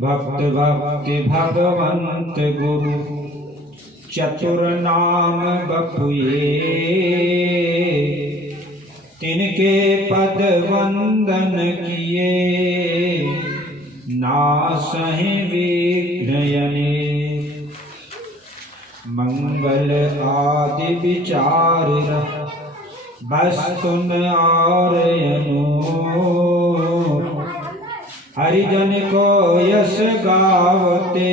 भक्त भक्ति भगवंत गुरु चतुर नाम बपुए, तिनके पद वंदन किए नासहि विघ्नयने। मंगल आदि विचार वस्तुन और हरिजन को यश गावते,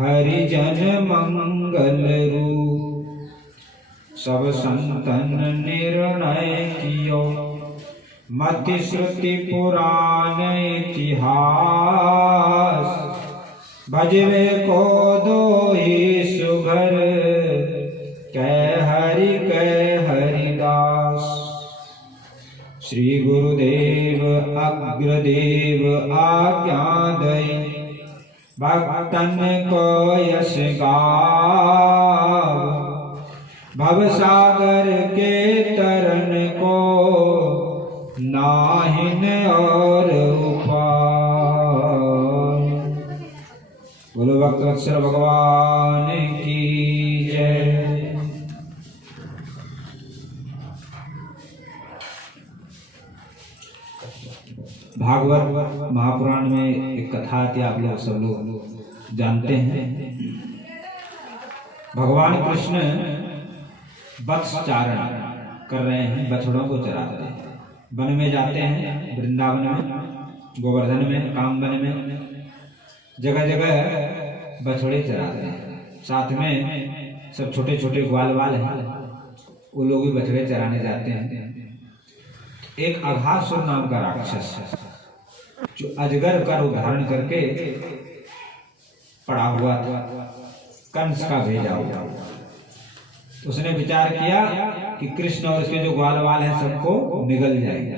हरिजन मंगल रूप। सब संतन निर्णय कियो, मति श्रुति पुराण इतिहास। भजवे को दोही सुघर, कह हरिदास। श्री गुरुदेव अग्रदेव आज्ञा दई, भक्तन को यश गाव। भवसागर के तरन को नाहिन और उपाय। बोलो भक्तवत्सल भगवान की जय। भागवत महापुराण में एक कथा आती है, आप लोग सब लोग जानते हैं। भगवान कृष्ण वत्सचारण कर रहे हैं, बछड़ों को चराते हैं। वन में जाते हैं, वृंदावन में, गोवर्धन में, कामवन में, जगह जगह बछड़े चराते हैं। साथ में सब छोटे छोटे ग्वाल वाल हैं, वो लोग भी बछड़े चराने जाते हैं। एक अघासुर नाम का राक्षस जो अजगर का रूप धारण करके पड़ा हुआ था, कंस का भेजा हुआ। उसने विचार किया कि कृष्ण और उसके जो ग्वाल वाल हैं सबको निगल जाएगा।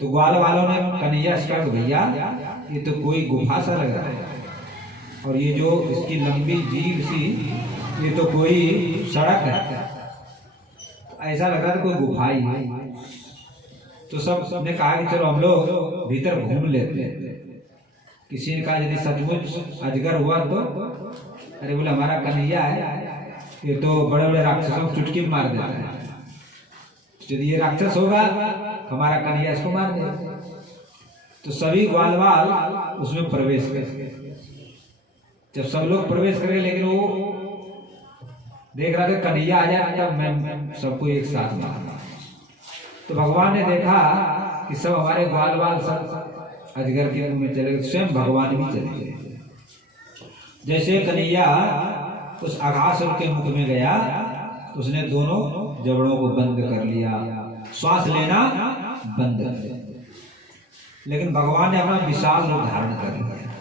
तो ग्वाल वालों ने कन्हैया से कहा, भैया ये तो कोई गुफा सा लग रहा है, और ये जो इसकी लंबी जीभ सी, ये तो कोई सड़क है। तो ऐसा लग रहा था कोई गुफा ही है। तो सब ने कहा कि चलो हम लोग भीतर घूम लेते हैं। किसी ने कहा यदि सचमुच अजगर हुआ तो, अरे बोले हमारा कन्हैया है, ये तो बड़े बड़े राक्षसों को चुटकी मार देता है। यदि ये राक्षस होगा हमारा कन्हैया इसको मार देगा। तो सभी ग्वाल वाल उसमें प्रवेश कर। जब सब लोग प्रवेश करें, लेकिन वो देख रहा था कन्हैया आ जाए तब मैं सबको एक साथ मारना। तो भगवान ने देखा कि सब हमारे ग्वाल वाल सब अजगर के मुंह में चले गए, स्वयं भगवान भी चले गए। जैसे कन्हैया उस अघासुर के मुख में गया, तो उसने दोनों जबड़ों को बंद कर लिया, श्वास लेना बंद कर दिया। लेकिन भगवान ने अपना विशाल रूप धारण कर लिया,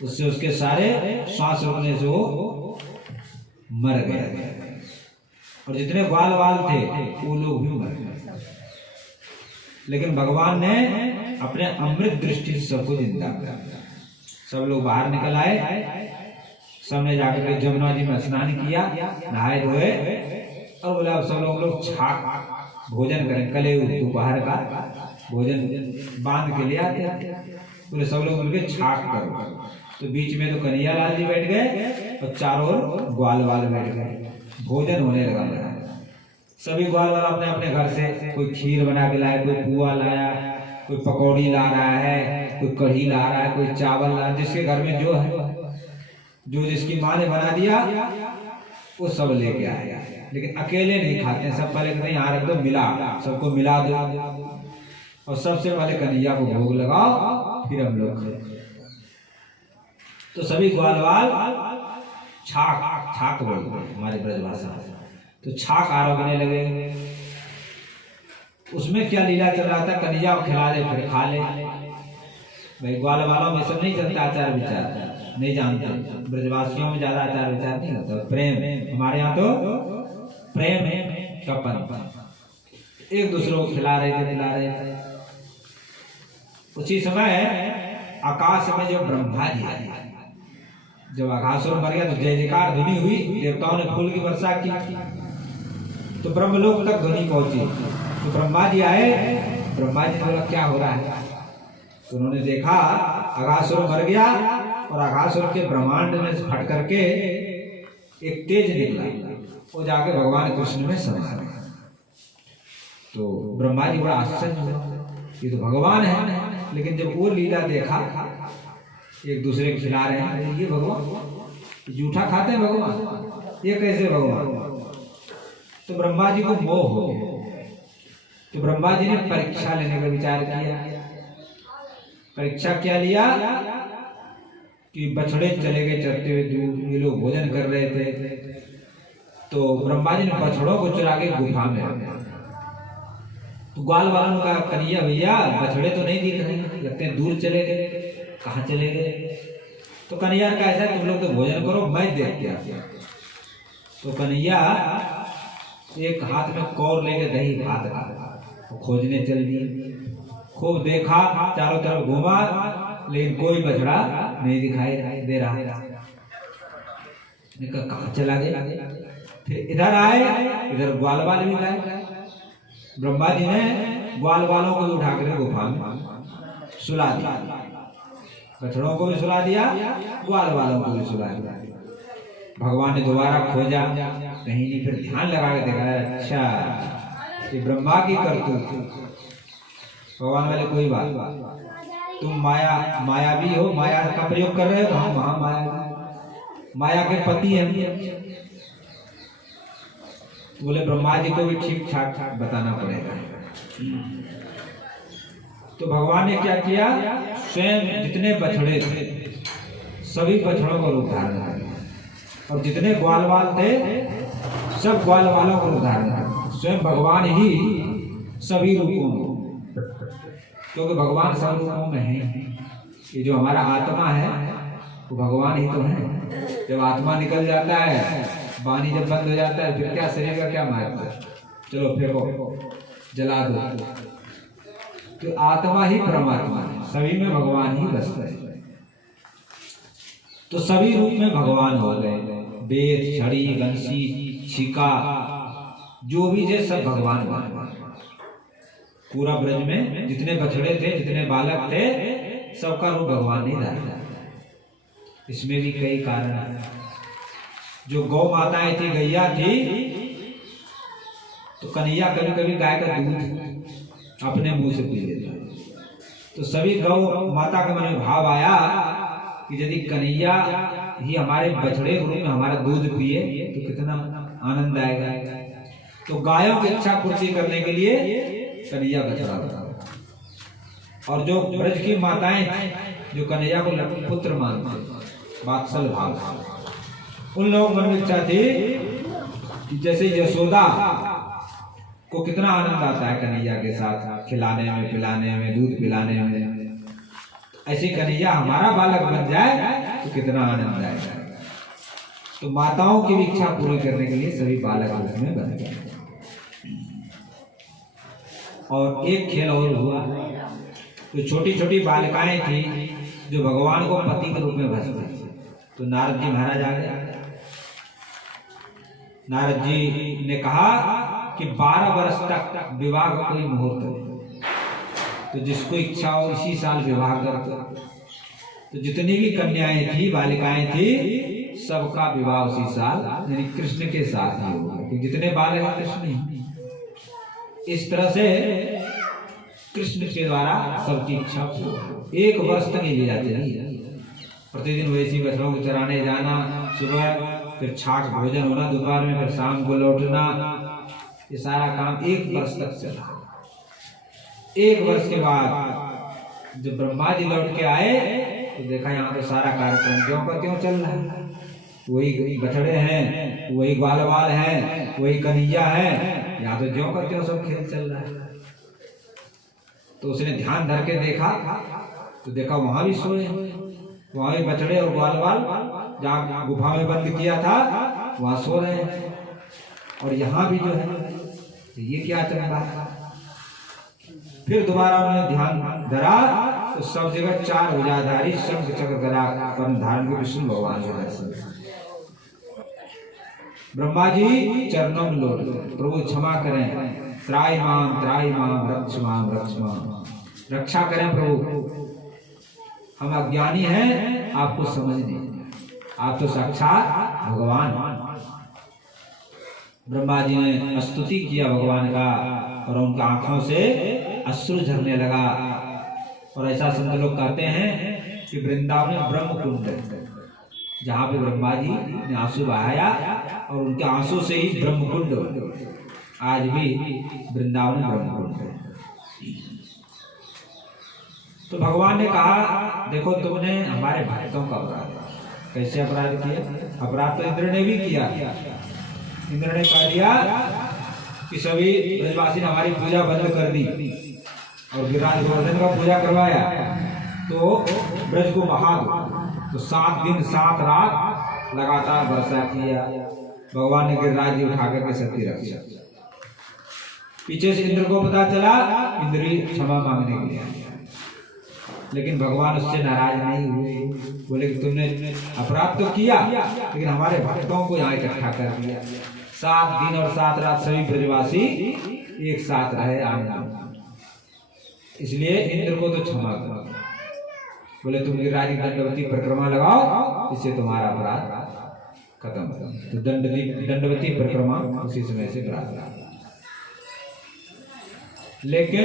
उससे उसके सारे श्वास रोकने से वो मर गए, और जितने ग्वाल वाल थे वो लोग भी मर गए। लेकिन भगवान ने अपने अमृत दृष्टि से सबको जिंदा किया। सब लोग बाहर निकल आए, सबने जाकर के जमुना जी में स्नान किया, नहाए धोए, और बोले अब सब लोग छाक भोजन करें। कले दोपहर का भोजन बांध के लिए आते थे, बोले सब लोग मिलकर छाक करो। तो बीच में तो कन्हैया लाल जी बैठ गए, और चारों ओर ग्वाल वाल बैठ गए। भोजन होने लगा। सभी ग्वाल वाला अपने अपने घर से कोई खीर बना के लाया, कोई पुआ लाया, कोई पकौड़ी ला रहा है, कोई कढ़ी ला रहा है, कोई चावल ला, जिसके घर में जो है, जो जिसकी माँ ने बना दिया वो सब लेके आया। लेकिन अकेले नहीं खाते हैं, सब पहले कहते हैं यहाँ रख दो, मिला, सबको मिला दो, और सबसे पहले कन्हैया को भोग लगाओ, फिर हम लोग खाते। तो सभी ग्वाल वाल छाक छाक बोलते हमारी ब्रजभाषा, तो छाक आरोगने लगे। उसमें क्या लीला चल रहा था, कन्हैया को खिला दे फिर खा ले। भाई ग्वाल वालों में सब नहीं चलता आचार विचार, नहीं जानते। ब्रजवासियों में ज्यादा आचार विचार नहीं होता, प्रेम। हमारे यहाँ तो प्रेम का पन, एक दूसरे को खिला रहे थे, खिला रहे थे। उसी समय आकाश में जो ब्रह्मा जी आए, जब अघासुर मर गया तो जय जयकार ध्वनि हुई, देवताओं ने फूल की वर्षा की, तो ब्रह्मलोक तक ध्वनि पहुंची। तो ब्रह्मा जी आए, ब्रह्मा जी ने बोला क्या हो रहा है, तो उन्होंने देखा अघासुर मर गया और अघासुर के ब्रह्मांड में फट करके एक तेज निकला, वो जाके भगवान कृष्ण में समा गया। तो ब्रह्मा जी बड़ा आश्चर्य हुआ, ये तो भगवान है। लेकिन जब वो लीला देखा, एक दूसरे को खिला रहे हैं, ये भगवान जूठा खाते हैं भगवान, ये कैसे भगवान? तो ब्रह्मा जी को मोह हो गया। तो ब्रह्मा जी ने परीक्षा लेने का विचार किया। परीक्षा क्या लिया कि बछड़े चले गए चरते हुए दूर, ये लोग भोजन कर रहे थे। तो ब्रह्मा जी ने बछड़ों को चुरा के गुफा में रखा। तो ग्वाल वालों का कन्हैया भैया बछड़े तो नहीं दिख रहे, लगते हैं दूर चले गए, कहाँ चले गए? तो कन्हैया का ऐसा, तुम लोग तो भोजन करो, मैं देख के आता। तो कन्हैया एक हाथ में कौर लेके दही भात तो खोजने चल दिए। खूब देखा, चारों तरफ घूमा, लेकिन कोई बछड़ा नहीं दिखाई दे रहा। कहाँ चला गया? फिर इधर आए, इधर ग्वाल वाले भी गए। ब्रह्मा जी ने ग्वाल वालों को उठा कर गुफा में सुला दिया, बछड़ों को भी सुला दिया, ग्वाल वालों को भी सुला दिया। भगवान ने दोबारा खोजा, कहीं नहीं। फिर ध्यान लगा के देखा, अच्छा ये ब्रह्मा की करतूत। भगवान वाले कोई बात, तुम मायावी हो, माया का प्रयोग कर रहे हो, तो हम माया के पति हैं। बोले ब्रह्मा जी को भी ठीक ठाक बताना पड़ेगा। तो भगवान ने क्या किया, स्वयं जितने बछड़े थे सभी बछड़ों को रूप धारण किया, और जितने ग्वालवाल थे सब ग्वाल वालों को रूप धारण किया। स्वयं भगवान ही सभी रूपों में, क्योंकि भगवान सब रूपों में है। ये जो हमारा आत्मा है वो भगवान ही तो है। जब आत्मा निकल जाता है, वाणी जब बंद हो जाता है, फिर क्या शरीर का क्या महत्व? चलो फेंको, जला दो। तो आत्मा ही परमात्मा है, सभी में भगवान ही बसता है। तो सभी रूप में भगवान हो गए। वेद, छड़ी, बंसी, छिका, जो भी थे सब भगवान भगवान। पूरा ब्रज में जितने बछड़े थे, जितने बालक थे, सबका रूप भगवान नहीं था। इसमें भी कई कारण हैं। जो गौ माताएं थी, गैया थी, तो कन्हैया कभी कभी गाय का दूध अपने मुंह से पी लेता। तो सभी गौ माता के मन में भाव आया कि यदि कन्हैया ही हमारे बछड़े रूप में हमारा दूध पिए तो कितना आनंद आएगा। तो गायों की इच्छा पूर्ति करने के लिए कन्हैया बछड़ा था। और जो ब्रज की माताएं जो कन्हैया को पुत्र मानते, वात्सल भाव, उन लोगों मन में इच्छा थी कि जैसे यशोदा को कितना आनंद आता है कन्हैया के साथ खिलाने में, पिलाने में, दूध पिलाने में, ऐसे कन्हैया हमारा बालक बन जाए तो कितना आनंद आएगा। तो माताओं की भी इच्छा पूरी करने के लिए सभी बालक रूप में बन गए। और एक खेल और हुआ, तो छोटी छोटी बालिकाएं थी जो भगवान को पति के रूप में भजती। तो नारद जी महाराज आ गए। नारद जी ने कहा कि 12 वर्ष तक विवाह का कोई मुहूर्त नहीं, तो जिसको इच्छा हो इसी साल विवाह कर। तो जितनी भी कन्याएं थी, बालिकाएं थी, सबका विवाह उसी साल यानी कृष्ण के साथ ही होगा, क्योंकि जितने बालक कृष्ण ही। इस तरह से कृष्ण के द्वारा सबकी इच्छा पूरी। 1 वर्ष तक ये जाते हैं। प्रतिदिन वैसी बछड़ों को चराने जाना, सुबह फिर छाछ भोजन होना, दोपहर में फिर शाम को लौटना, ये सारा काम 1 वर्ष तक चला। 1 वर्ष के बाद जब ब्रह्मा जी लौट के आए तो देखा यहाँ तो सारा कार्यक्रम क्यों का क्यों चल रहा है। वही बछड़े हैं, वही ग्वालवाल हैं, वही कन्हैया है, यहाँ तो ज्यों का त्यों सब खेल चल रहा है। तो उसने ध्यान धर के देखा तो देखा वहां भी सोए, वहां भी बछड़े और ग्वालवाल जहाँ गुफा में बंद किया था वहां सो रहे हैं, और यहाँ भी जो है तो ये क्या चल रहा है। फिर दोबारा उन्होंने ध्यान धरा तो सब जगह 4 भुजाधारी शंख चक्र गदा पद्म धारण के विष्णु भगवान जो है। ब्रह्मा जी चरणों में लौट, प्रभु क्षमा करें, त्राहि माम रक्ष माम, रक्षा करें प्रभु, हम अज्ञानी हैं, आपको समझ नहीं, आप तो साक्षात भगवान। ब्रह्मा जी ने स्तुति किया भगवान का और उनकी आंखों से अश्रु झरने लगा। और ऐसा संत लोग कहते हैं कि वृंदावन में ब्रह्म कुंड, जहाँ पे ब्रह्मा जी ने आंसू बहाया और उनके आंसू से ही ब्रह्म कुंड, आज भी वृंदावन में ब्रह्म कुंड है। तो भगवान ने कहा देखो तुमने हमारे भक्तों का अपराध, कैसे अपराध किया? अपराध तो इंद्र ने भी किया। इंद्र ने कह दिया कि सभी ब्रजवासी ने हमारी पूजा बंद कर दी और गिरिराज गोवर्धन का पूजा करवाया, तो ब्रज को बहा दो। तो 7 दिन 7 रात लगातार वर्षा किया। भगवान ने गिरिराज जी उठा करके सबकी रक्षा। पीछे से इंद्र को पता चला, इंद्र ही क्षमा मांगने के लिए आया, लेकिन भगवान उससे नाराज नहीं हुए। बोले कि तुमने अपराध तो किया, लेकिन हमारे भक्तों को यहाँ इकट्ठा कर दिया। 7 दिन और 7 रात सभी ब्रजवासी एक साथ रहे आनंद, इसलिए इंद्र को तो क्षमा करो। बोले तुम गिरिराज की दंडवती परिक्रमा लगाओ, इससे तुम्हारा अपराध खत्म। तो दंडवती परिक्रमा उसी समय से करा। लेकिन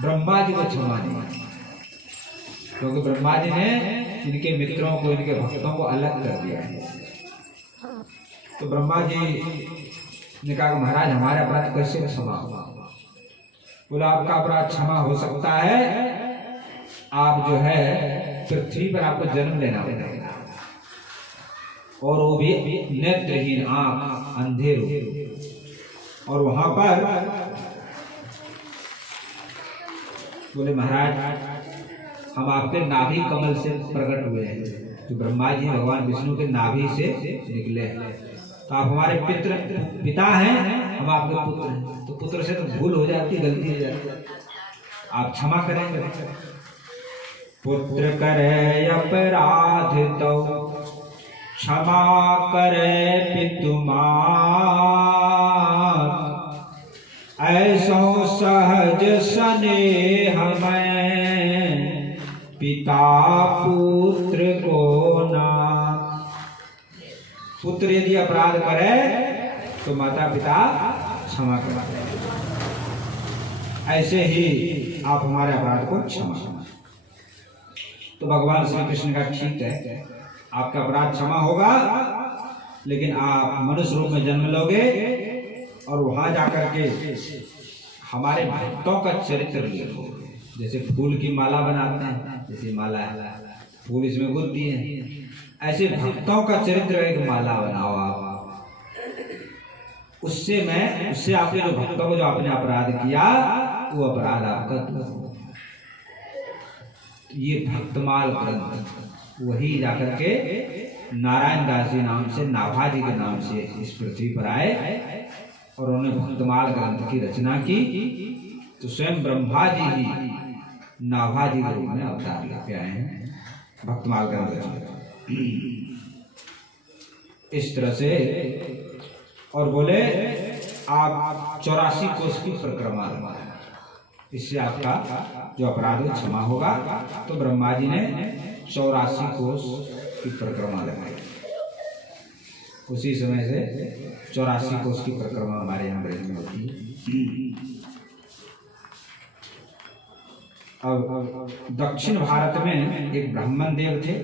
ब्रह्मा जी को क्षमा नहीं, क्योंकि ब्रह्मा जी ने इनके मित्रों को, इनके भक्तों को अलग कर दिया है। तो ब्रह्मा जी ने कहा महाराज हमारे अपराध कैसे क्षमा होगा? बोला आपका अपराध क्षमा हो सकता है, आप जो है पृथ्वी पर आपको जन्म लेना पड़ेगा, और वो भी नेत्रहीन, आंख अंधे रूप। और वहां पर बोले महाराज हम आपके नाभि कमल से प्रकट हुए हैं। तो ब्रह्मा जी भगवान विष्णु के नाभि से निकले हैं, तो आप हमारे पिता हैं, हम आपके पुत्र हैं। तो पुत्र से तो भूल हो जाती, गलती हो जाती, आप क्षमा करेंगे। पुत्र करे अपराध तो क्षमा करे पितुमार, ऐसो सहज स्नेह में पिता पुत्र को ना। पुत्र यदि अपराध करे तो माता पिता क्षमा करते हैं, ऐसे ही आप हमारे अपराध को क्षमा करें। तो भगवान श्री कृष्ण का ठीक है, आपका अपराध क्षमा होगा, लेकिन आप मनुष्य रूप में जन्म लोगे और वहां जाकर के हमारे भक्तों का चरित्र लिखोगे। जैसे फूल की माला बनाते हैं, जैसे माला है, फूल इसमें गुथ दिए हैं, ऐसे भक्तों का चरित्र एक माला बनाओ आप। उससे आपने जो भक्तों को जो आपने अपराध किया, वो अपराध आपका दूर हो। ये भक्तमाल ग्रंथ वही जाकर के नारायण दास जी नाम से, नाभाजी के नाम से इस पृथ्वी पर आए और उन्होंने भक्तमाल ग्रंथ की रचना की। तो स्वयं ब्रह्मा जी ही नाभाजी के रूप में अवतार लेके आए हैं, भक्तमाल ग्रंथ रचना इस तरह से। और बोले आप 84 कोष की परिक्रमा लगाए, इससे आपका जो अपराध क्षमा होगा। तो ब्रह्मा जी ने 84 कोष की परिक्रमा लगाई। उसी समय से 84 कोष की परिक्रमा हमारे यहाँ ब्रज में होती है। अब दक्षिण भारत में एक ब्राह्मण देव थे,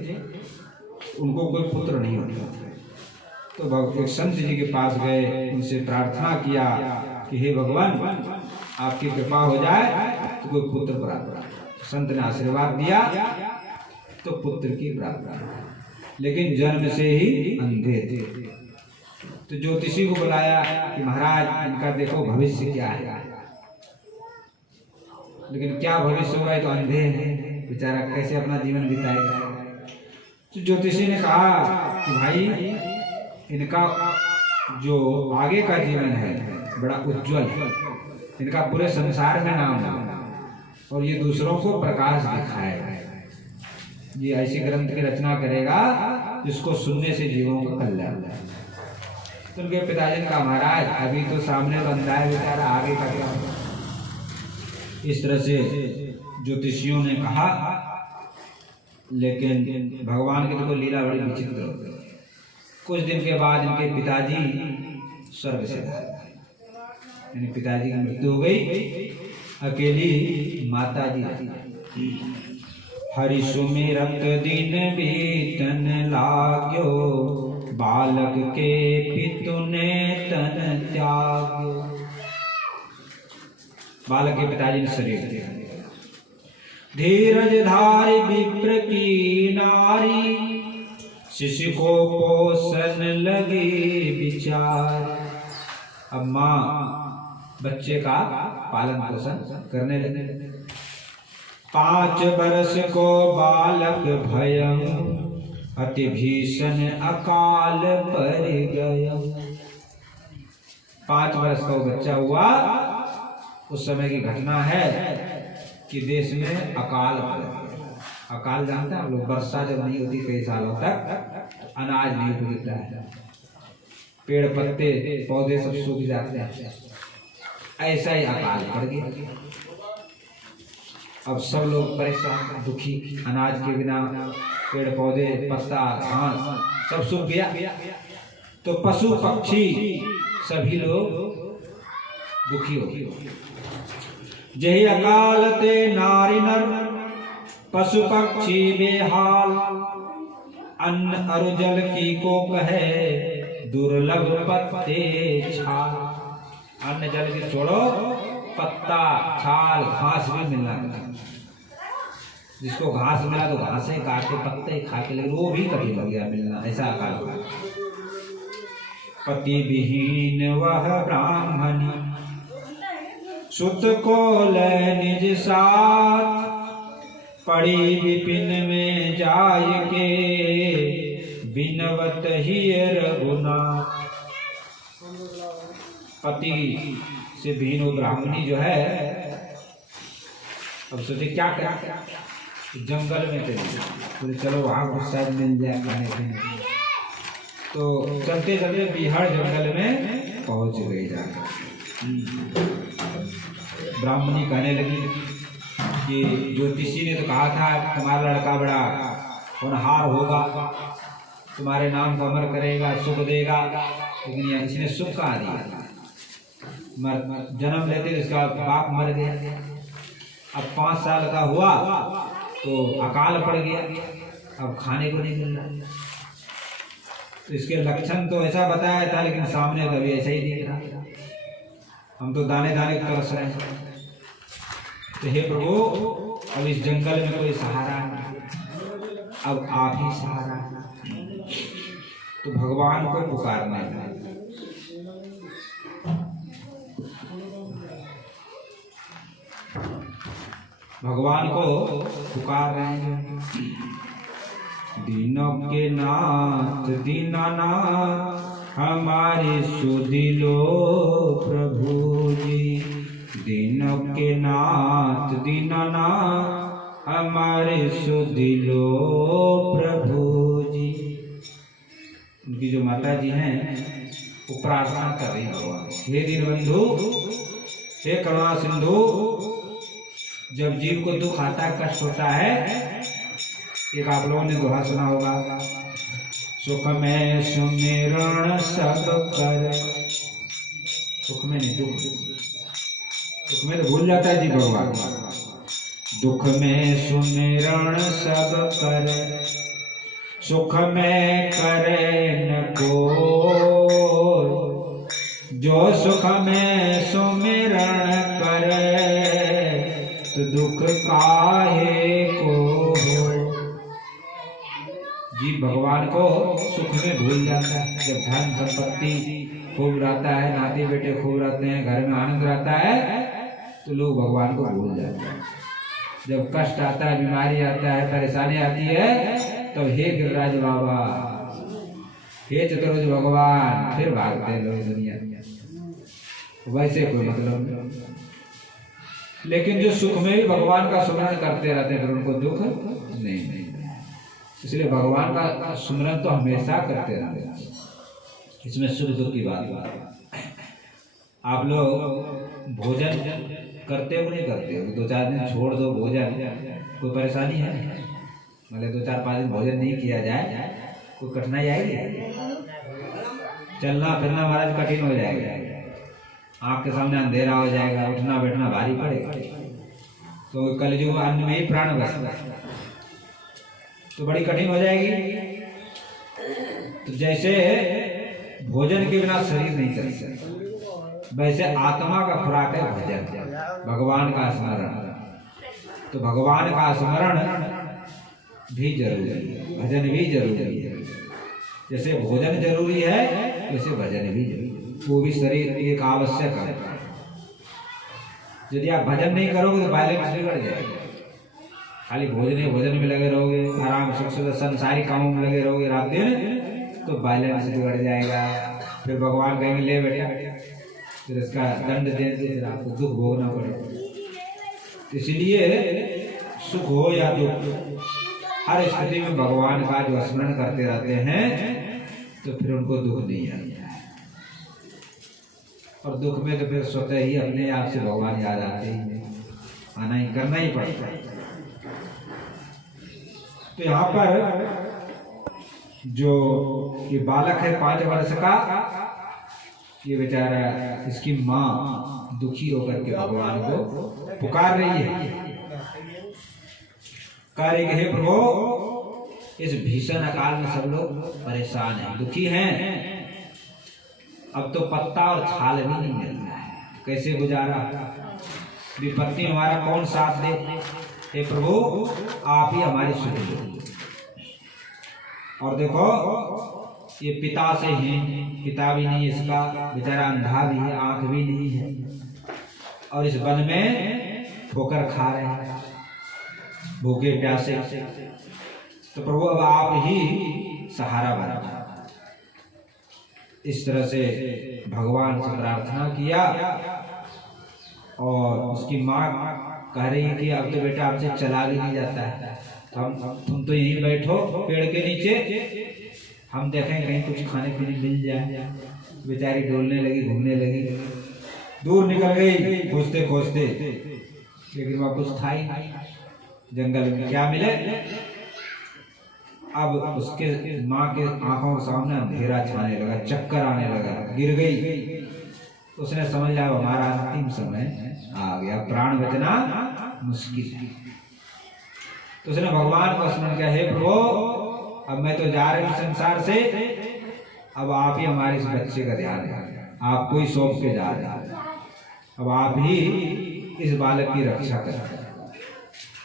उनको कोई पुत्र नहीं होता था। तो एक संत जी के पास गए, उनसे प्रार्थना किया कि हे भगवान आपकी कृपा हो जाए तो कोई पुत्र प्राप्त हो। संत ने आशीर्वाद दिया तो पुत्र की प्राप्ति, लेकिन जन्म से ही अंधे थे। तो ज्योतिषी को बुलाया कि महाराज इनका देखो भविष्य क्या है। लेकिन क्या भविष्य होगा, तो अंधे हैं, बेचारा कैसे अपना जीवन बिताएगा। तो ज्योतिषी ने कहा कि भाई इनका जो आगे का जीवन है बड़ा उज्जवल, इनका पूरे संसार में नाम है और ये दूसरों को प्रकाश दिखाएगा। ये ऐसी ग्रंथ की रचना करेगा जिसको सुनने से जीवों को कल्याण है। तो उनके पिताजी ने कहा महाराज अभी तो सामने बंदा है बेचारा, आगे का क्या होगा। इस तरह से ज्योतिषियों ने कहा लेकिन भगवान की तो लीला बड़ी विचित्र होती है। कुछ दिन के बाद इनके पिताजी स्वर्ग से यानी पिताजी की मृत्यु हो गई, अकेली माता जी रहती। हरि सुमिरत दिन बीतन लाग्यो, बालक के पितु ने तन त्याग्यो। बालक के पिताजी ने शरीर दिया। धीरज धारी विप्र की नारी, शिशु को पोषण लगी विचार। अब माँ बच्चे का पालन पोषण करने लगे। 5 वर्ष को बालक भयं, अति भीषण अकाल पर गया। 5 वर्ष का बच्चा हुआ। उस समय की घटना है कि देश में अकाल पड़ गया। अकाल जानते हैं आप लोग, वर्षा जब नहीं होती कई सालों तक, अनाज नहीं उगता है, पेड़ पत्ते पौधे सब सूख जाते हैं, ऐसा ही अकाल पड़ गया। अब सब लोग परेशान दुखी, अनाज के बिना पेड़ पौधे पत्ता घास सब सूख गया। तो पशु पक्षी सभी लोग दुखी हो गए। जही अकाल ते नारी नर, पशु पक्षी बेहाल। अन्न अरु जल की को कहे, दुर्लभ पत्ते छाल। अन्न जल की छोड़ो, पत्ता छाल घास भी मिलना नहीं। जिसको घास मिला तो घास ही काट के पत्ते ही खा के, लेकिन वो भी कभी लग गया मिलना, ऐसा अकाल हुआ। पति विहीन वह ब्राह्मणी, सुत को ले निज साथ। पड़ी विपिन में जाय के, बिनवत ही रघुनाथ। पति से विहीन वो ब्राह्मणी जो है, अब सोचे क्या करें, जंगल में चले, चलो वहां कुछ शायद मिल जाए खाने पीने। तो चलते चलते बिहार जंगल में पहुंच गई। जाकर ब्राह्मणी कहने लगी कि ज्योतिषी ने तो कहा था तुम्हारा लड़का बड़ा होनहार होगा, तुम्हारे नाम को अमर करेगा, सुख देगा, लेकिन इसने सुख कहा दिया। जन्म लेते इसका बाप मर गया। अब 5 साल का हुआ तो अकाल पड़ गया, अब खाने को नहीं मिल रहा। तो इसके लक्षण तो ऐसा बताया था, लेकिन सामने कभी ऐसा ही दिख रहा। हम तो दाने दाने तरस रहे हैं। तो हे प्रभु, अब इस जंगल में कोई सहारा नहीं, अब आप ही सहारा। तो भगवान को पुकारना है। भगवान को पुकार रहे हैं। दीनों के नाथ दीनानाथ, हमारे सुधिलो प्रभु जी। दीनों के नाथ दीनानाथ, हमारे सुधिलो प्रभु जी। उनकी जो माता जी हैं वो प्रार्थना कर रही भगवान, हे दीनबंधु, हे करुणा सिंधु। जब जीव को दुख आता है, कष्ट होता है, एक आप लोगों ने दोहा सुना होगा, सुख में सुमिरण सब कर। सुख में नहीं, दुख, सुख में तो भूल जाता है जी भगवान। दुख में सुमिरण सब कर, सुख में करे न कोई। जो सुख में सुमिरण करे, तो दुख काहे को हो। जीव भगवान को सुख में भूल जाता है। जब धन संपत्ति खूब रहता है, नाती बेटे खूब रहते हैं, घर में आनंद रहता है, तो लोग भगवान को भूल जाते हैं। जब कष्ट आता है, बीमारी आता है, परेशानी आती है, तब हे गिरिराज बाबा, हे चतुर्भुज भगवान, फिर भागते हैं लोग दुनिया। वैसे कोई मतलब नहीं। लेकिन जो सुख में भी भगवान का सुमरन करते रहते हैं, फिर उनको दुख नहीं। इसलिए भगवान का सुमरन तो हमेशा करते रहते हैं। इसमें सुख दुख की बात। आप लोग भोजन करते हो नहीं करते हो? 2-4 दिन छोड़ दो भोजन, कोई परेशानी है? मतलब 2-4-5 दिन भोजन नहीं किया जाए कोई कठिनाई आएगी? चलना फिरना महाराज कठिन हो जाएगा, आँख के सामने अंधेरा हो जाएगा, उठना बैठना भारी पड़ेगा। तो कलयुग में अन्न में ही प्राण बसता है, तो बड़ी कठिन हो जाएगी। तो जैसे भोजन के बिना शरीर नहीं चल सकता, वैसे आत्मा का खुराक है भजन, भगवान का स्मरण। तो भगवान का स्मरण भी जरूरी है, भजन भी जरूरी है। जैसे भोजन जरूरी है वैसे भजन भी जरूरी है, वो भी शरीर एक आवश्यक है। यदि आप भजन नहीं करोगे तो बैलेंस बिगड़ जाएगा। खाली भोजन में लगे रहोगे, आराम सुख संसारी कामों में लगे रहोगे रात दिन, तो बैलेंस बिगड़ जाएगा। फिर भगवान कहेंगे ले बेटा, फिर इसका दंड देंगे, फिर आपको दुख भोगना पड़ेगा। इसलिए सुख हो या दुख, हर स्थिति में भगवान का जो स्मरण करते रहते हैं तो फिर उनको दुख नहीं आता है। और दुख में तो फिर स्वतः ही अपने आप से भगवान याद आते ही, आना ही करना ही पड़ता है। तो यहाँ पर जो ये बालक है 5 वर्ष का, ये बेचारा, इसकी माँ दुखी होकर के भगवान को पुकार रही है, कह रही है प्रभु इस भीषण अकाल में सब लोग परेशान हैं, दुखी हैं, अब तो पत्ता और छाल भी नहीं मिल रहा है, कैसे गुजारा, विपत्ति हमारा कौन साथ दे। हे प्रभु आप ही हमारी सुनिए। और देखो ये पिता से ही, पिता भी नहीं इसका, बेचारा अंधा भी है, आंख भी नहीं है, और इस वन में ठोकर खा रहे हैं भूखे प्यासे। तो प्रभु अब आप ही सहारा बना। इस तरह से भगवान से प्रार्थना किया, और उसकी माँ कह रही है कि अब तो बेटा आपसे चला भी नहीं जाता है, तुम तो यहीं बैठो पेड़ के नीचे, हम देखें कहीं कुछ खाने पीने मिल जाए। बेचारी डोलने लगी, घूमने लगी, दूर निकल गई खोजते खोजते, लेकिन वहाँ कुछ था ही नहीं। जंगल में क्या मिले, अब उसके माँ के आंखों के सामने अंधेरा छाने लगा, चक्कर आने लगा, गिर गई। तो उसने समझ लिया हमारा अंतिम समय आ गया, प्राण बचना मुश्किल है। तो उसने भगवान को स्मरण किया, हे प्रभु अब मैं तो जा रही हूँ संसार से, अब आप ही हमारे इस बच्चे का ध्यान रखें, आपको ही सौंप के जा रहे हैं, अब आप ही इस बालक की रक्षा करें।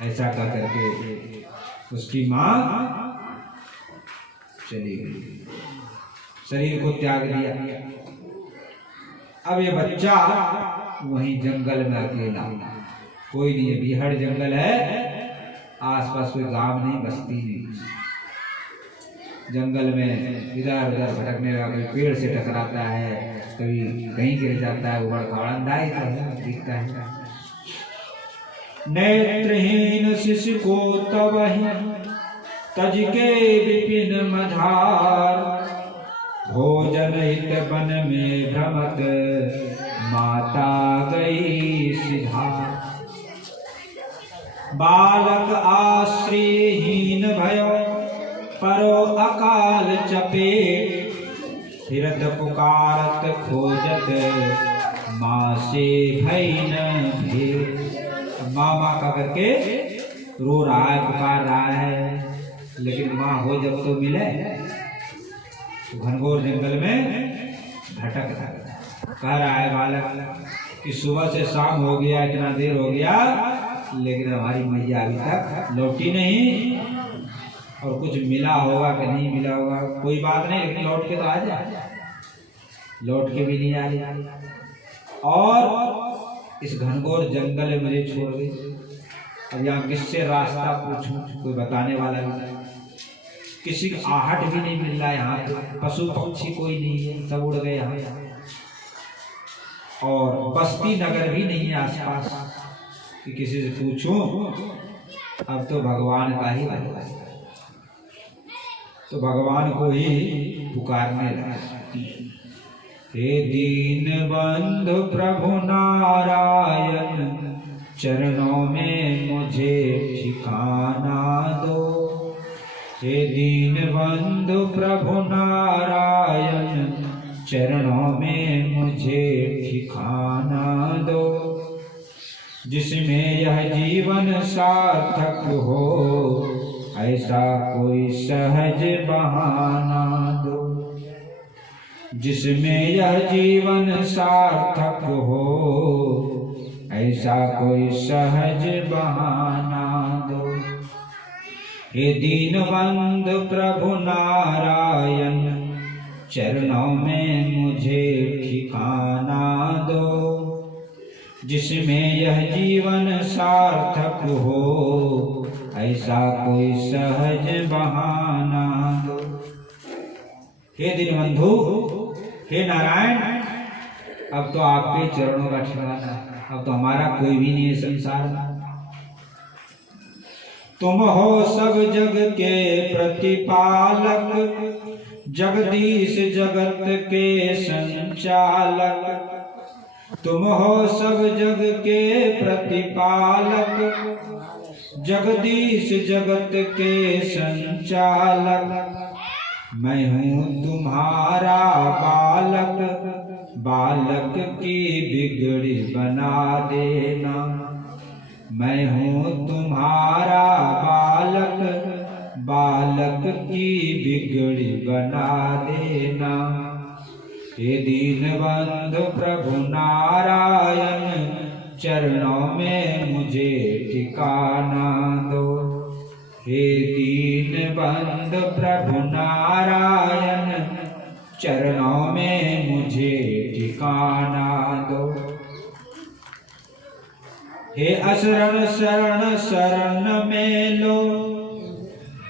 ऐसा कह करके उसकी माँ चली गई, शरीर को त्याग दिया। अब ये बच्चा वहीं जंगल में अकेला, कोई नहीं है, बीहड़ जंगल है, आसपास कोई गांव नहीं, बस्ती नहीं, जंगल में इधर उधर भटकने लगा, कोई पेड़ से टकराता है, कभी कहीं गिर जाता है, उबड़ खाबड़ अंधा ही तो दिखता है। नेत्रहीन शिशु को तब तज के विपिन मझार, भोजन हित वन में भ्रमत माता गई सिधार। बालक आश्रयहीन भयो परो अकाल चपेट, फिरत पुकारत खोजत माँ से भई न भेंट। माँ का करके रो रहा है, पुकार रहा है, लेकिन माँ हो जब तो मिले। तो घनघोर जंगल में भटक रहा है, कह रहा है बालक कि सुबह से शाम हो गया, इतना देर हो गया, लेकिन हमारी मैया अभी तक लौटी नहीं, और कुछ मिला होगा कि नहीं मिला होगा कोई बात नहीं, लेकिन लौट के तो आ जाए। लौट के भी नहीं आ रही, और इस घनघोर जंगल में मुझे छोड़ गई। अब यहाँ किससे रास्ता पूछूं, कोई बताने वाला नहीं, किसी की आहट भी नहीं मिल रहा है, यहाँ पे पशु पक्षी कोई नहीं है, सब उड़ गए यहाँ, और बस्ती नगर भी नहीं है आसपास कि किसी से पूछूं। अब तो भगवान का ही भगवान, तो भगवान को ही पुकारने लगा, हे दीन बंधु प्रभु नारायण, चरणों में मुझे ठिकाना दो। हे दीन बंधु प्रभु नारायण, चरणों में मुझे ठिकाना दो, जिसमें यह जीवन सार्थक हो, ऐसा कोई सहज बहाना दो। जिसमें यह जीवन सार्थक हो, ऐसा कोई सहज बहाना दो। हे दीनबंधु प्रभु नारायण, चरणों में मुझे ठिकाना दो, जिसमें यह जीवन सार्थक हो, ऐसा कोई सहज बहाना दो। हे दीनबंधु, हे नारायण, अब तो आपके चरणों का ठिकाना है, अब तो हमारा कोई भी नहीं है संसार में। तुम हो सब जग के प्रतिपालक, जगदीश जगत के संचालक। तुम हो सब जग के प्रतिपालक, जगदीश जगत के संचालक। मैं हूँ तुम्हारा बालक, बालक की बिगड़ी बना देना। मैं हूँ तुम्हारा बालक, बालक की बिगड़ी बना देना। हे दीनबंधु प्रभु नारायण, चरणों में मुझे ठिकाना दो। हे दीनबंधु प्रभु नारायण, चरणों में मुझे ठिकाना दो। हे असरण शरण शरण में लो,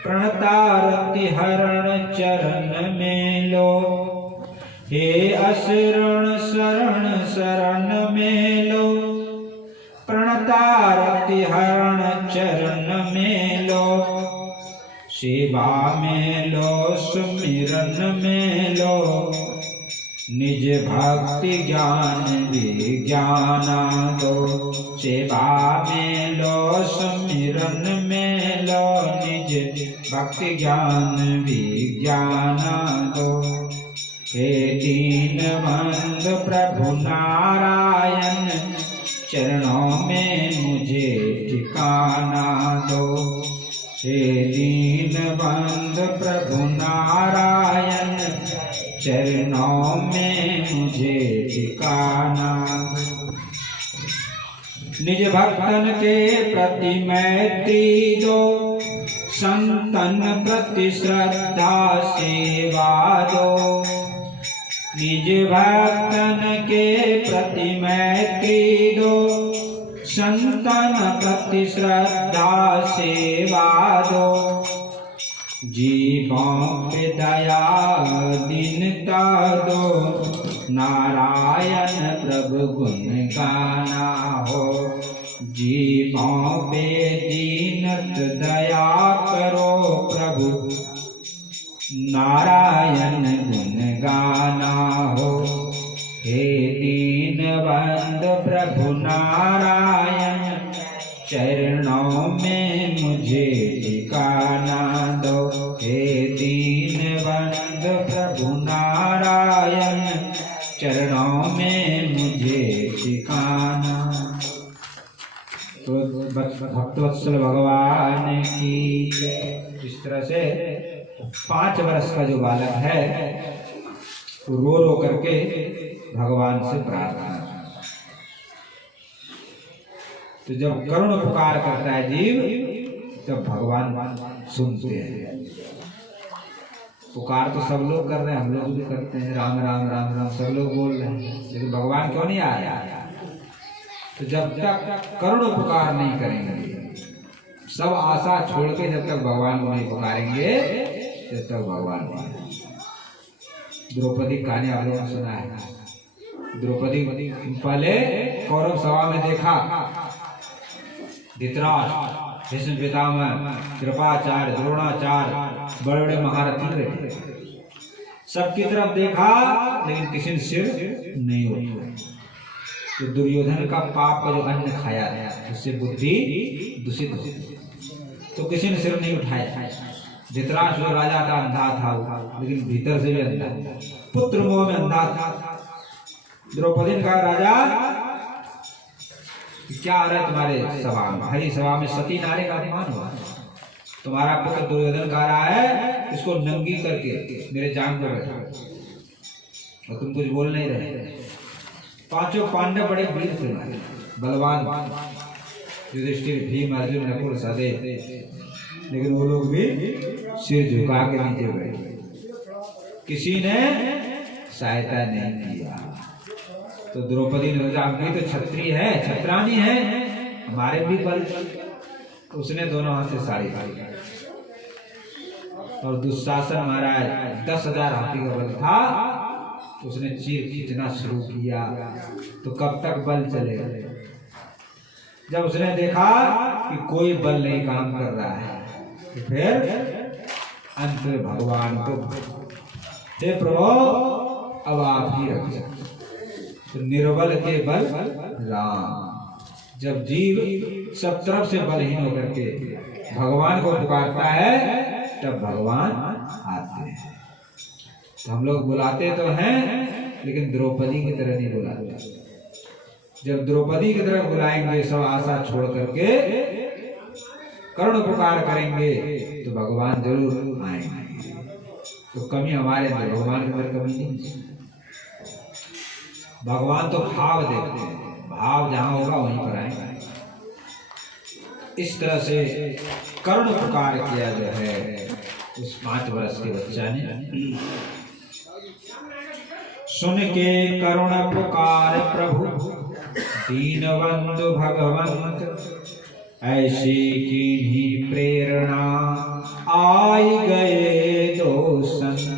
प्रणतारति हरण चरण में लो। हे असरण शरण शरण में लो, प्रणतारति हरण चरण में लो। सेवा में लो सुमिरन में लो, निज भक्ति ज्ञान विज्ञाना दो। सेवा में लो सुमिरन में लो, निज भक्ति ज्ञान विज्ञाना दो। हे दीनबंधु प्रभु नारायण, चरणों में मुझे ठिकाना दो। हे दीनबंधु प्रभु नारायण, चरणों में मुझे ठिकाना दो। निज भक्तन के प्रति मैत्री दो, संतन प्रति श्रद्धा सेवा दो। निज भक्तन के प्रति मैत्री दो, संतन प्रति श्रद्धा सेवा दो। जीवों पे दया दीनता दो, नारायण प्रभु गुण गाना हो। जीवों पे दीनत दया करो प्रभु, नारायण गुण गाना हो। हे दीनबंधु प्रभु नारायण, चरणों में मुझे ठिकाना दो। हे दीनबंधु प्रभु नारायण, चरणों में मुझे ठिकाना। तो भक्तवत्सल भगवान की इस तरह से 5 वर्ष का जो बालक है वो रो रो करके भगवान से प्रार्थना। तो जब करुण पुकार करता है जीव, तब भगवान सुनते हैं। पुकार तो सब लोग कर रहे हैं, हम लोग भी करते हैं, राम राम राम राम सब लोग बोल रहे हैं, लेकिन भगवान क्यों नहीं आ रहा? तो जब तक करुण पुकार नहीं करेंगे, सब आशा छोड़ के जब तक भगवान को नहीं पुकारेंगे, तब तक भगवान नहीं। द्रौपदी कहानी आप लोगों ने सुना है। द्रौपदी पहले कौरव सभा में देखा, धृतराष्ट्र, भीष्म पितामह, कृपाचार्य, द्रोणाचार्य, बड़े बड़े महारथी रहे, सबकी तरफ देखा, लेकिन किसी ने सिर नहीं उठाया। तो दुर्योधन का पाप का जो अन्न खाया, उससे बुद्धि दूषित हो, तो किसी ने सिर नहीं उठाया। धृतराष्ट्र जो राजा था अंधा था, लेकिन भीतर से भी अंधा, पुत्र मोह में अंधा था। द्रौपदी ने कहा राजा क्या आ रहा है तुम्हारे सभा में, हरी सभा में सती नारी का अपमान हुआ, तुम्हारा पुत्र दुर्योधन कह रहा है इसको नंगी करके मेरे जान पर बैठा, और तुम कुछ बोल नहीं रहे। पांचों पांडव बड़े वीर थे, बलवान, युधिष्ठिर, भीम, अर्जुन, नकुल, सहदेव, लेकिन वो लोग भी सिर झुका के नीचे बैठे, किसी ने सहायता नहीं किया। तो द्रौपदी ने कहा हम भी तो क्षत्रिय है, छत्रानी है, हमारे भी बल। उसने दोनों हाथ से साड़ी फाड़ी, और दुशासन महाराज 10,000 हाथी का बल था, तो उसने चीर खींचना शुरू किया। तो कब तक बल चलेगा? जब उसने देखा कि कोई बल नहीं काम कर रहा है, तो फिर अंत में भगवान को, हे प्रभु अब आप ही रख सकते, तो निर्बल के बल राम। जब जीव सब तरफ से बलहीन होकर के भगवान को पुकारता है, तब भगवान आते हैं। तो हम लोग बुलाते तो हैं, लेकिन द्रौपदी की तरह नहीं बुलाते। जब द्रौपदी की तरह बुलाएंगे, सब आशा छोड़ करके करुण पुकार करेंगे, तो भगवान जरूर आएंगे। तो कमी हमारे अंदर, भगवान के अंदर कमी नहीं। भगवान तो भाव देखते हैं, भाव जहां होगा वहीं पर आएगा। इस तरह से करुण पुकार किया जो है उस 5 वर्ष के बच्चा ने। सुन के करुण पुकार प्रभु दीनबंधु भगवंत, ऐसी की ही प्रेरणा आई गए 2 संत।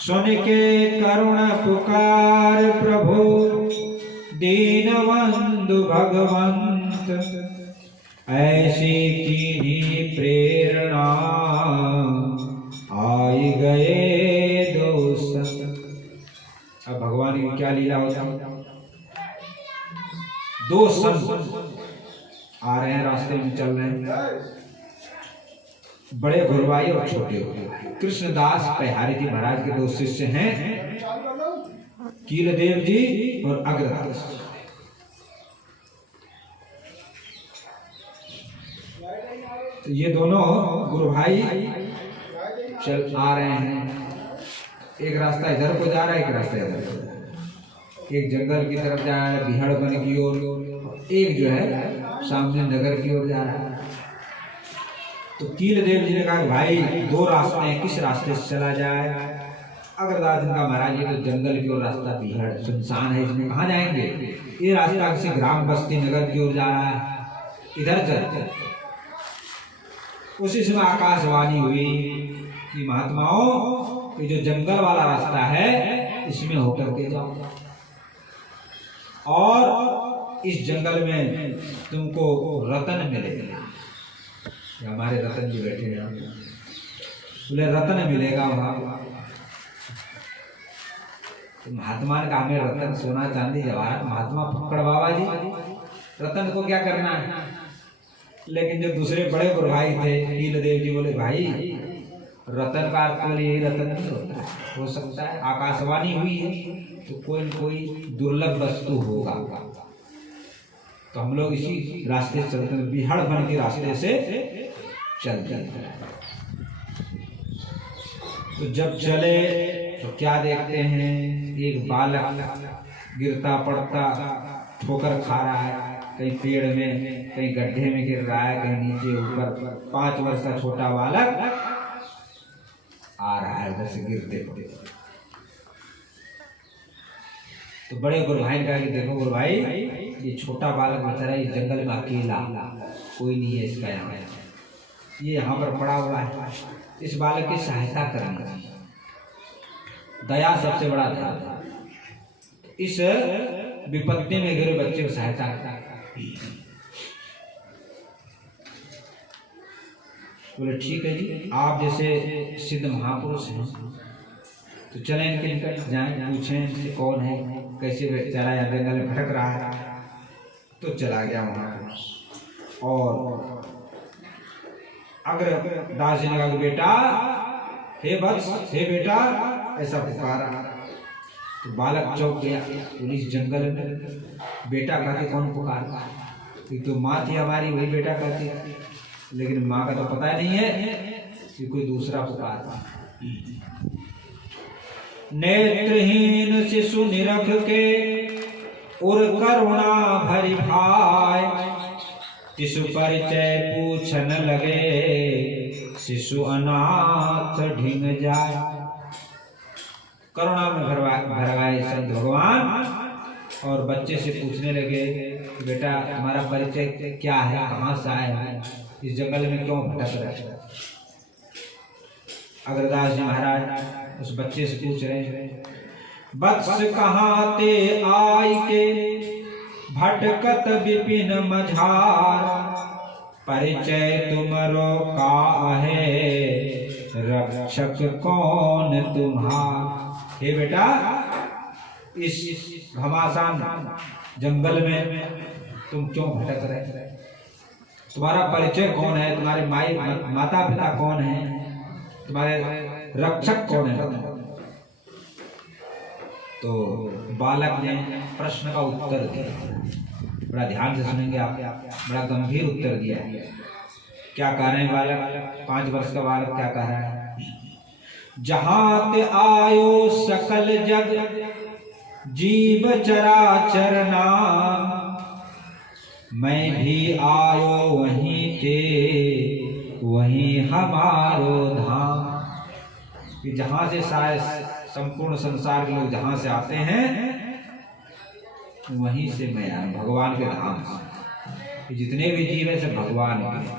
सुन के करुण पुकार प्रभु दीनबंधु भगवंत, ऐसी की ही प्रेरणा आई गए 2 संत। अब भगवान की क्या लीला होता है? 2 संत आ रहे हैं, रास्ते में चल रहे हैं, बड़े गुरुभाई और छोटे कृष्णदास बिहारी जी महाराज के 2 शिष्य हैं, कीलदेव जी और अग्रदास। तो ये दोनों गुरु भाई चल आ रहे हैं, एक रास्ता इधर को जा रहा है, एक रास्ता इधर को जा रहा है। एक जंगल की तरफ जा रहा है बिहाड़ बन की ओर, एक जो है सामने नगर की ओर जा रहा है। तो कीलदेव जी ने कहा भाई 2 रास्ते हैं, किस रास्ते से चला जाए? अग्रदास जी का महाराज ये तो जंगल की ओर रास्ता बिहाड़ सुनसान है, इसमें कहाँ जाएंगे? ये रास्ता किसी ग्राम बस्ती नगर की ओर जा रहा है, इधर चल। उसी समय आकाशवाणी हुई कि महात्माओं ये जो जंगल वाला रास्ता है इसमें होकर के जाओ, और इस जंगल में तुमको रतन मिलेगा। हमारे रतन जी बैठे हैं, बोले रतन मिलेगा वहां। तो महात्मा ने कहा हमें रतन, सोना, चांदी, जवाहर। महात्मा फक्कड़ बाबा जी रतन को क्या करना है? लेकिन जो दूसरे बड़े गुरु भाई थे कीलदेव जी बोले भाई रतन का अर्थ यही रतन नहीं होता है, हो सकता है आकाशवाणी हुई है तो कोई कोई दुर्लभ वस्तु होगा। तो हम लोग इसी रास्ते से चलते हैं, बिहाड़ बन के रास्ते से चलते हैं। तो जब चले तो क्या देखते हैं? एक बालक गिरता पड़ता ठोकर खा रहा है, कहीं पेड़ में, कहीं गड्ढे में गिर रहा है, कहीं नीचे ऊपर। 5 वर्ष का छोटा बालक आ रहा है उधर से गिरते पड़ते। तो बड़े गुरु भाई ने कहा कि देखो गुरु भाई ये छोटा बालक बेचारा इस जंगल में अकेला, कोई नहीं है इसका यहाँ, ये यहाँ पर पड़ा हुआ है, इस बालक की सहायता करनी। दया सबसे बड़ा था, इस विपत्ति में घिरे बच्चे को सहायता करता। बोले ठीक है जी, आप जैसे सिद्ध महापुरुष हैं तो चलें इनके निकट जाएं, पूछें इनसे कौन है, कैसे बेचारा या जंगल में भटक रहा है। तो चला गया वहाँ और अग्रदास जी ने कहा बेटा, हे वत्स, हे बेटा, ऐसा पुकारा। तो बालक चौंक गया, पुलिस जंगल में बेटा कहते कौन पुकारता है? तो माँ थी हमारी, वही बेटा कहती, लेकिन माँ का तो पता नहीं है कि कोई दूसरा पुकारता। नेत्रहीन शिशु निरख के उर करुणा भरी भाई, शिशु परिचय पूछन लगे, शिशु अनाथ ढिंग जाए। करुणा में भरवाए संत भगवान और बच्चे से पूछने लगे, बेटा तुम्हारा परिचय क्या है, कहाँ से आए हैं, इस जंगल में क्यों भटक रहे? अग्रदास जी महाराज उस बच्चे से पूछ रहे हैं, वत्स कहाँ ते आई के भटकत विपिन मझार, परिचय तुमरो का है, रक्षक कौन तुम्हार? हे बेटा, इस घमासान जंगल में तुम क्यों भटक रहे? तुम्हारा परिचय कौन है? तुम्हारे माता पिता कौन है? तुम्हारे रक्षक कौन है? तो बालक ने प्रश्न का उत्तर दिया, बड़ा ध्यान से सुनेंगे आप, बड़ा गंभीर उत्तर दिया है। क्या कह रहे हैं बालक? 5 वर्ष का बालक क्या कह रहा है? जहाँ ते आयो सकल जग जीव चराचर नाम, मैं भी आयो वहीं ते वहीं हमारो धाम। कि जहाँ से सारे संपूर्ण संसार के लोग जहाँ से आते हैं वहीं से मैं आया, भगवान के धाम से। जितने भी जीव हैं सब भगवान के,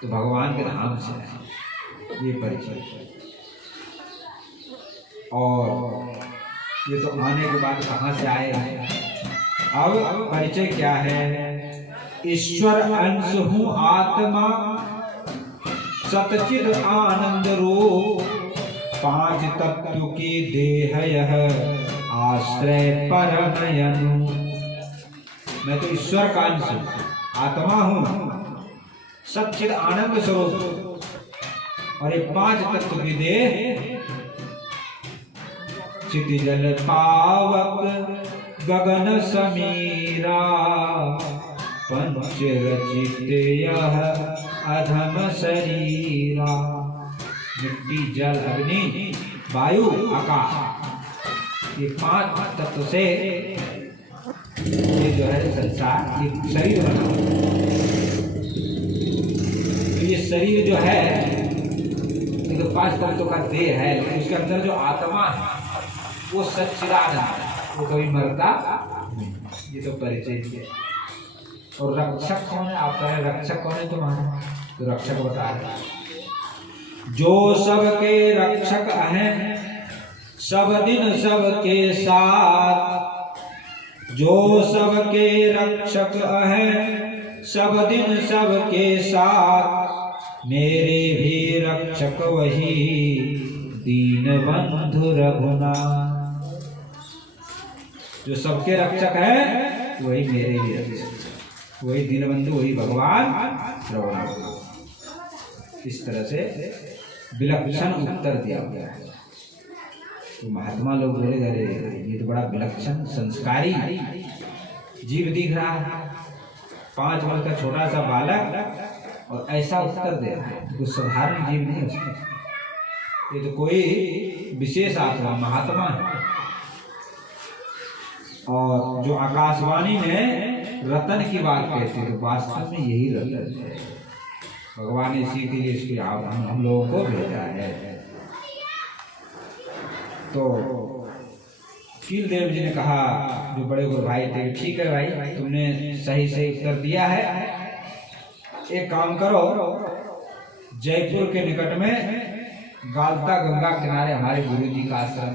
तो भगवान के धाम से आए, ये परिचय। और ये तो आने के बाद कहाँ से आए हैं? अब परिचय क्या है? ईश्वर अंश हूँ आत्मा, सतचिद आनंद रूप, 5 तत्व की देह यह, आश्रय परमयनु। मैं तो ईश्वर का अंश हूँ, आत्मा हूँ, सच्चिद आनंद स्वरूप, और ये 5 तत्व की देह, क्षितिजल पावक गगन समीरा, पंच रचित यह अधम शरीरा। मिट्टी, जल, अग्नि, वायु, आकाश, ये 5 तत्व से ये जो है संसार, ये शरीर बना। तो ये शरीर जो है ये तो 5 तत्वों का देह है, लेकिन उसके अंदर जो आत्मा है वो सच्चिदानंद, वो कभी मरता नहीं। ये तो परिचय है। और रक्षक कौन है? आप कहें रक्षक कौन है तुम्हारा? तो रक्षक बता रहे, जो सबके रक्षक हैं सब दिन सबके साथ, जो सबके रक्षक हैं सब दिन सबके साथ, मेरे भी रक्षक वही दीन बंधु रघुनाथ। जो सबके रक्षक है वही मेरे भी रक्षक, वही दीनबंधु, वही भगवान रघुनाथ। इस तरह से विलक्षण उत्तर दिया गया है। तो महात्मा लोग बोले, अरे ये तो बड़ा विलक्षण संस्कारी जीव दिख रहा है, 5 वर्ष का छोटा सा बालक और ऐसा उत्तर दे रहा है। कुछ साधारण जीव नहीं उसमें, ये तो कोई विशेष आत्मा महात्मा है। और जो आकाशवाणी में रतन की बात कहते हैं, तो वास्तव में यही रतन है। भगवान ने इसी के लिए इसके हम लोगों को भेजा है। तो कील देव जी ने कहा, जो बड़े गुरु भाई थे, ठीक है भाई, तुमने सही सही उत्तर दिया है। एक काम करो, जयपुर के निकट में गालता गंगा किनारे हमारे गुरु जी का आश्रम,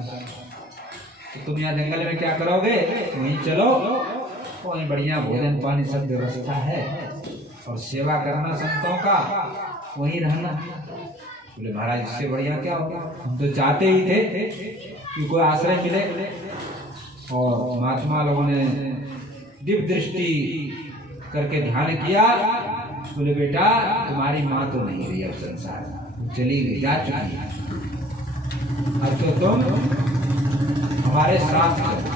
तो तुम यहाँ जंगल में क्या करोगे? वहीं चलो, वहीं बढ़िया भोजन पानी सब व्यवस्था है, और सेवा करना संतों का, वहीं रहना। बोले महाराज इससे बढ़िया क्या होगा, हम तो चाहते ही थे कि कोई आश्रय मिले। और महात्मा लोगों ने दिव्य दृष्टि करके ध्यान किया बोले बेटा तुम्हारी माँ तो नहीं रही अब संसार में, चली गई, जा चुकी है, अब तो तुम हमारे साथ चलो।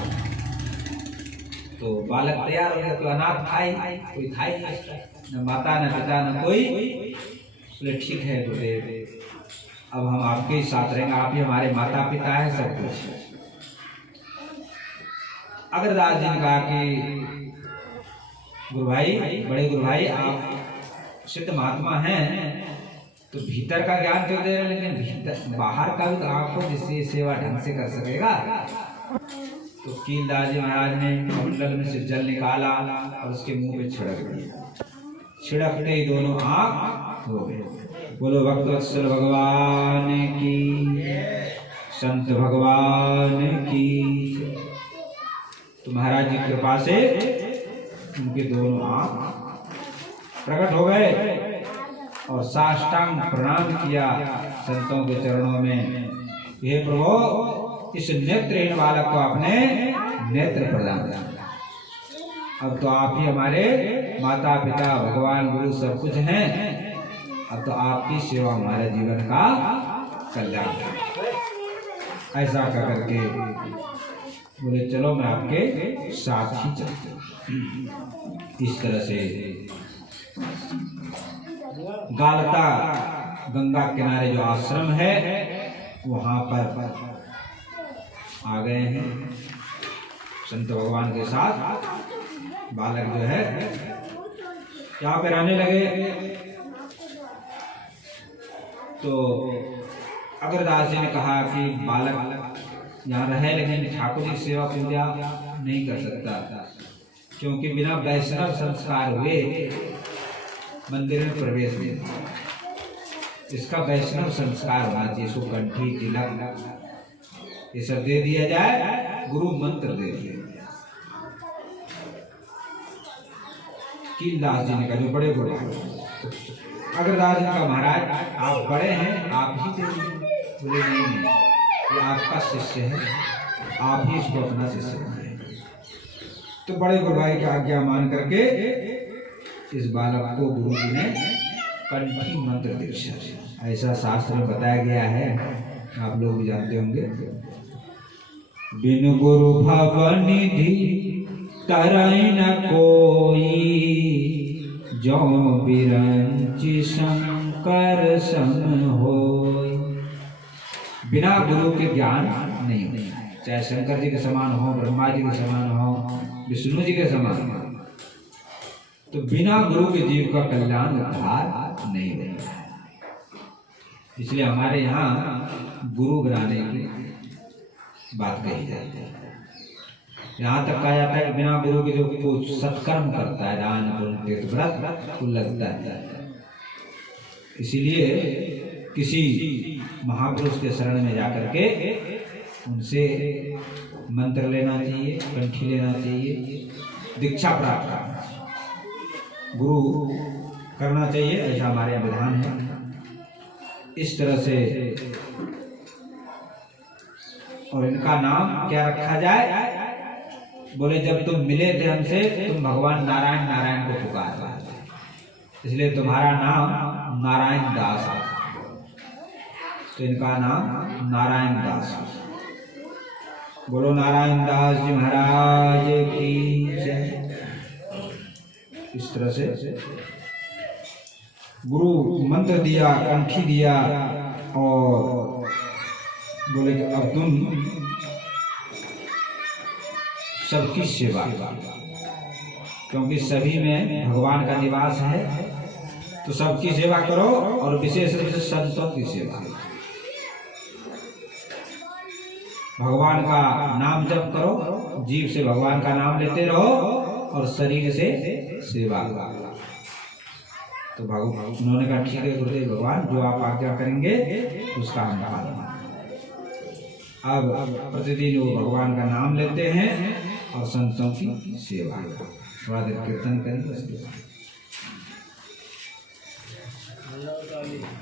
तो बालक तैयार हो गया, तो अनाथ था ही, कोई था ही नहीं, न माता न पिता न कोई। बोले ठीक है गुरुदेव, अब हम आपके ही साथ रहेंगे, आप ही हमारे माता पिता है, सब कुछ। अग्रदास जी ने कहा कि गुरु भाई, बड़े गुरु भाई, आप सिद्ध महात्मा हैं तो भीतर का ज्ञान तो दे रहे, लेकिन भीतर बाहर का भी तो आपको जिससे सेवा ढंग से कर सकेगा। तो कीलदास जी महाराज ने कमंडल में से जल निकाला और उसके मुंह पे छिड़क दिया, छिड़कते ही दोनों आँख हो गए। बोलो भक्तवत्सल भगवान की, संत भगवान की। तो महाराज जी की कृपा से उनके दोनों आँख प्रकट हो गए और साष्टांग प्रणाम किया संतों के चरणों में। हे प्रभु, इस नेत्रहीन बालक को अपने नेत्र प्रदान कर। अब तो आप ही हमारे माता पिता भगवान गुरु सब कुछ हैं, अब तो आपकी सेवा हमारे जीवन का कल्याण है। ऐसा करके बोले चलो मैं आपके साथ ही चलता हूँ। इस तरह से गालता गंगा किनारे जो आश्रम है वहां पर आ गए हैं संत भगवान के साथ। बालक जो है यहाँ पे रहने लगे। तो अग्रदास जी ने कहा कि बालक यहाँ रहे, लेकिन ठाकुर जी सेवा पूजा नहीं कर सकता, क्योंकि बिना वैष्णव संस्कार हुए मंदिर में प्रवेश नहीं। इसका वैष्णव संस्कार होना चाहिए, इसको कंठी तिलक ये सब दे दिया जाए, गुरु मंत्र दे दिया। कीलदास जी ने कहा, जो बड़े बड़े अग्रदास जी का महाराज आप बड़े हैं, आप ही दे दीजिए। बोले नहीं, ये आपका शिष्य है, आप ही इसको अपना शिष्य बनाए। तो बड़े गुरुभाई की आज्ञा मान करके इस बालक को गुरु जी ने कंठी मंत्र दीक्षा दी। ऐसा शास्त्र में बताया गया है, आप लोग भी जानते होंगे। बिन गुरु भव निधि तरई न कोई, जो बिरंचि शंकर सम होय। बिना गुरु के ज्ञान नहीं होता, चाहे शंकर जी के समान हो, ब्रह्मा जी के समान हो, विष्णु जी के समान हो। तो बिना गुरु के जीव का कल्याण उद्धार नहीं होता है। इसलिए हमारे यहाँ गुरु बनाने की बात कही जाती है। यहाँ तक कहा जाता है कि बिना गुरु के जो कुछ सत्कर्म करता है, दान पुण्य तीर्थ व्रत, को लगता है। इसीलिए किसी महापुरुष के शरण में जाकर के उनसे मंत्र लेना चाहिए, कंठी लेना चाहिए, दीक्षा प्राप्त करना चाहिए, गुरु करना चाहिए। ऐसा हमारे यहाँ विधान है। इस तरह से और इनका नाम क्या रखा जाए? बोले जब तुम मिले थे हमसे, तुम भगवान नारायण नारायण को पुकारा, इसलिए तुम्हारा नाम नारायण दास है। तो इनका नाम नारायण दास। बोलो नारायण दास जी महाराज की जय। इस तरह से गुरु मंत्र दिया, कंठी दिया और बोले कि अब तुम सबकी सेवा, क्योंकि सभी में भगवान का निवास है, तो सबकी सेवा करो और विशेष रूप से संतों की सेवा। भगवान का नाम जप करो, जीव से भगवान का नाम लेते रहो और शरीर से सेवा करो। तो उन्होंने कहा ठीक है गुरुदेव भगवान, जो आप आज्ञा करेंगे उसका हम पालन। अब प्रतिदिन वो भगवान का नाम लेते हैं और संतों की सेवा। थोड़ा देर कीर्तन करेंगे उसके बाद।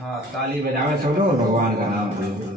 हाँ, ताली बजावे सब लोग और भगवान का नाम बोलो।